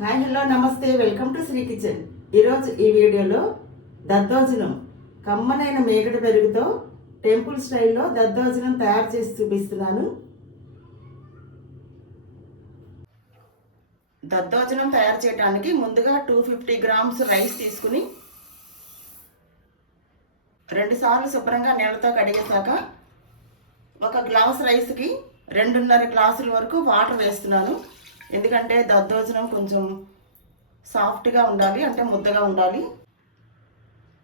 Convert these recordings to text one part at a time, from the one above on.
Hi hello నమస్తే, welcome to Shri kitchen. ఈరోజు ఈ వీడియోలో దద్దోజనం కమ్మనైన మేగడ పెరుగుతో టెంపుల్ స్టైల్లో దద్దోజనం తయారు చేసి చూపిస్తున్నాను. దద్దోజనం తయారు చేయడానికి ముందుగా 250 గ్రామ్స్ రైస్ తీసుకుని 2 సార్లు శుభ్రంగా నీళ్ళతో కడిగేశాక ఒక గ్లాస్ రైస్కి 2.5 గ్లాసుల వరకు వాటర్ వేస్తున్నాను. ఎందుకంటే దద్దోజనం కొంచెం సాఫ్ట్గా ఉండాలి, అంటే ముద్దగా ఉండాలి.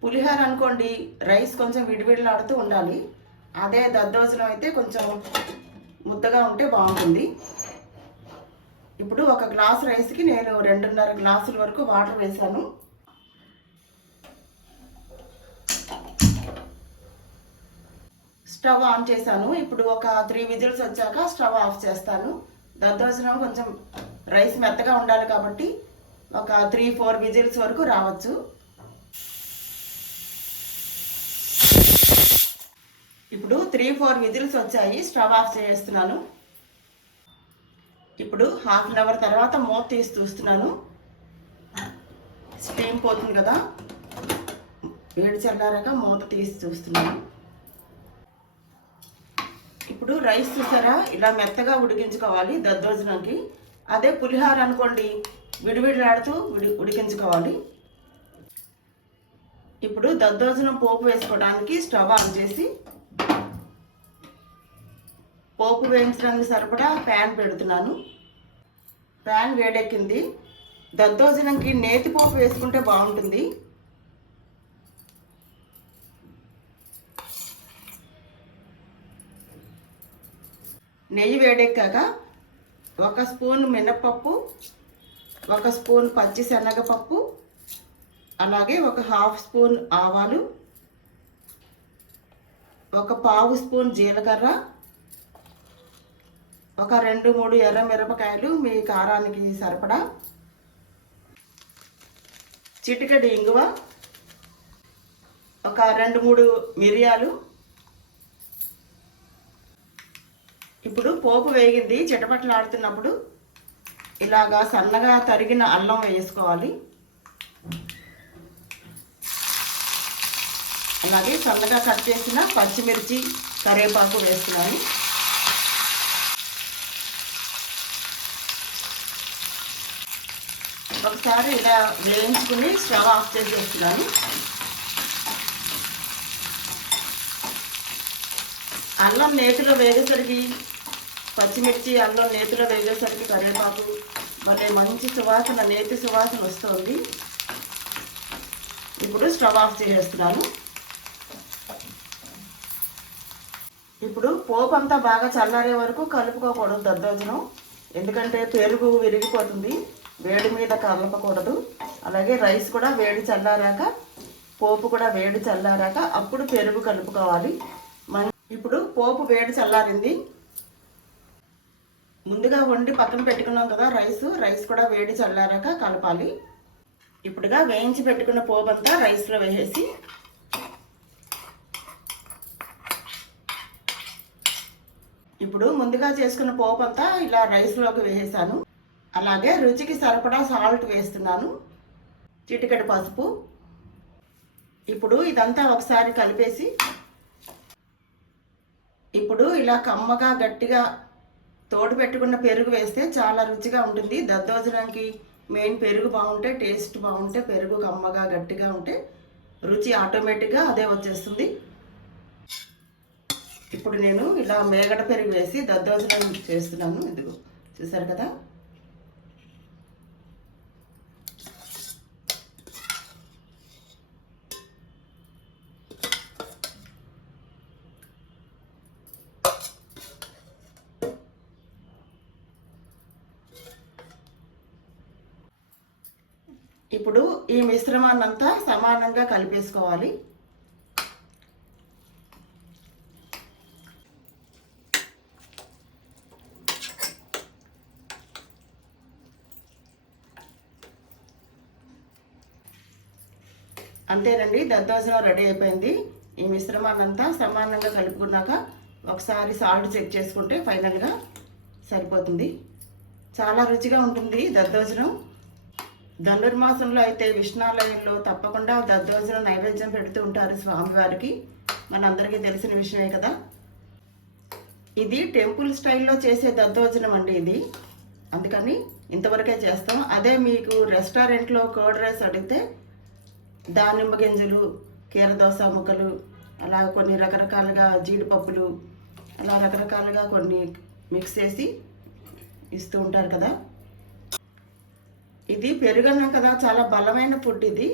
పులిహోర అనుకోండి, రైస్ కొంచెం విడివిడిలాడుతూ ఉండాలి. అదే దద్దోజనం అయితే కొంచెం ముద్దగా ఉంటే బాగుంటుంది. ఇప్పుడు ఒక గ్లాస్ రైస్కి నేను 2.5 గ్లాసుల వరకు వాటర్ వేసాను. స్టవ్ ఆన్ చేశాను. ఇప్పుడు ఒక 3 విజిల్స్ వచ్చాక స్టవ్ ఆఫ్ చేస్తాను. దద్దోజనం కొంచెం రైస్ మెత్తగా ఉండాలి కాబట్టి ఒక 3-4 విజిల్స్ వరకు రావచ్చు. ఇప్పుడు 3-4 విజిల్స్ వచ్చాయి. స్టవ్ ఆఫ్ చేస్తున్నాను. ఇప్పుడు హాఫ్ అన్ అవర్ తర్వాత మూత తీసి చూస్తున్నాను. స్టీమ్ పోతుంది కదా, వేడి చల్లారాక మూత తీసి చూస్తున్నాను. ఇప్పుడు రైస్ చూసారా, ఇలా మెత్తగా ఉడికించుకోవాలి దద్దోజనంకి. అదే పులిహోర అనుకోండి, విడివిడిలాడుతూ ఉడికించుకోవాలి. ఇప్పుడు దద్దోజనం పోపు వేసుకోవడానికి స్టవ్ ఆన్ చేసి పోపు వేయించడానికి సరిపడా ప్యాన్ పెడుతున్నాను. ప్యాన్ వేడెక్కింది. దద్దోజనంకి నేతి పోపు వేసుకుంటే బాగుంటుంది. నెయ్యి వేడెక్కాక 1 స్పూన్ మినప్పప్పు, 1 స్పూన్ పచ్చిశనగపప్పు, అలాగే 1/2 స్పూన్ ఆవాలు, 1/4 స్పూన్ జీలకర్ర, ఒక 2-3 ఎర్ర మిరపకాయలు మీ కారానికి సరిపడా, చిటికెడు ఇంగువ, ఒక 2-3 మిరియాలు. ఇప్పుడు పోపు వేగింది. చిటపటలాడుతున్నప్పుడు ఇలాగా సన్నగా తరిగిన అల్లం వేసుకోవాలి. అలాగే సన్నగా కట్ చేసిన పచ్చిమిర్చి, కరివేపాకు వేస్తున్నాను. ఒకసారి ఇలా వేయించుకుని స్టవ్ ఆఫ్ చేసేస్తున్నాను. అల్లం నేతిలో వేగేసరికి, పచ్చిమిర్చి అల్లం నేతిలో వేగేసరికి కరివేపాకు భలే మంచి సువాసన, నేతి సువాసన వస్తుంది. ఇప్పుడు స్టవ్ ఆఫ్ చేసేస్తున్నాను. ఇప్పుడు పోపు అంతా బాగా చల్లారే వరకు కలుపుకోకూడదు దద్దోజనం, ఎందుకంటే పెరుగు విరిగిపోతుంది. వేడి మీద కలపకూడదు. అలాగే రైస్ కూడా వేడి చల్లారాక, పోపు కూడా వేడి చల్లారాక అప్పుడు పెరుగు కలుపుకోవాలి. ఇప్పుడు పోపు వేడి చల్లారింది. ముందుగా వండి పక్కన పెట్టుకున్నాం కదా రైస్ కూడా వేడి చల్లారాక కలపాలి. ఇప్పుడుగా వేయించి పెట్టుకున్న పోపు అంతా రైస్లో వేసేసి ఇప్పుడు ముందుగా చేసుకున్న పోపు అంతా ఇలా రైస్లోకి వేసేసాను. అలాగే రుచికి సరిపడా సాల్ట్ వేస్తున్నాను, చిటికెడు పసుపు. ఇప్పుడు ఇదంతా ఒకసారి కలిపేసి ఇప్పుడు ఇలా కమ్మగా గట్టిగా తోడు పెట్టుకున్న పెరుగు వేస్తే చాలా రుచిగా ఉంటుంది. దద్దోజనానికి మెయిన్ పెరుగు బాగుంటే, టేస్ట్ బాగుంటే, పెరుగు కమ్మగా గట్టిగా ఉంటే రుచి ఆటోమేటిక్గా అదే వచ్చేస్తుంది. ఇప్పుడు నేను ఇలా మేగడ పెరుగు వేసి దద్దోజనం చేస్తున్నాను. ఇదిగో చూసారు కదా. ఇప్పుడు ఈ మిశ్రమాన్నంతా సమానంగా కలిపేసుకోవాలి. అంతేనండి, దద్దోజనం రెడీ అయిపోయింది. ఈ మిశ్రమాన్నంతా సమానంగా కలుపుకున్నాక ఒకసారి సాల్ట్ చెక్ చేసుకుంటే ఫైనల్గా సరిపోతుంది. చాలా రుచిగా ఉంటుంది దద్దోజనం. ధనుర్మాసంలో అయితే విష్ణాలయంలో తప్పకుండా దద్దోజనం నైవేద్యం పెడుతూ ఉంటారు స్వామివారికి. మనందరికీ తెలిసిన విషయమే కదా. ఇది టెంపుల్ స్టైల్లో చేసే దద్దోజనం అండి ఇది, అందుకని ఇంతవరకే చేస్తాం. అదే మీకు రెస్టారెంట్లో కర్డ్ రైస్ అడిగితే దానిమ్మ గింజలు, కీరదోస ముక్కలు, అలా కొన్ని రకరకాలుగా జీడిపప్పులు, అలా రకరకాలుగా కొన్ని మిక్స్ చేసి ఇస్తూ ఉంటారు కదా. ఇది పెరుగన్నం కదా, చాలా బలమైన ఫుడ్ ఇది.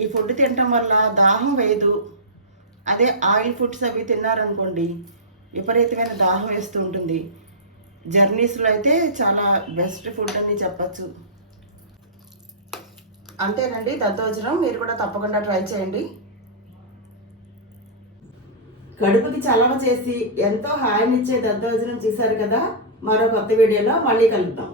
ఈ ఫుడ్ తినటం వల్ల దాహం వేయదు. అదే ఆయిల్ ఫుడ్స్ అవి తిన్నారనుకోండి విపరీతమైన దాహం వేస్తూ ఉంటుంది. జర్నీస్లో అయితే చాలా బెస్ట్ ఫుడ్ అని చెప్పచ్చు. అంతేనండి దద్దోజనం, మీరు కూడా తప్పకుండా ట్రై చేయండి. కడుపుకి చలవ చేసి ఎంతో హాయినిచ్చే దద్దోజనం చేశారు కదా. మరో కొత్త వీడియోలో మళ్ళీ కలుద్దాం.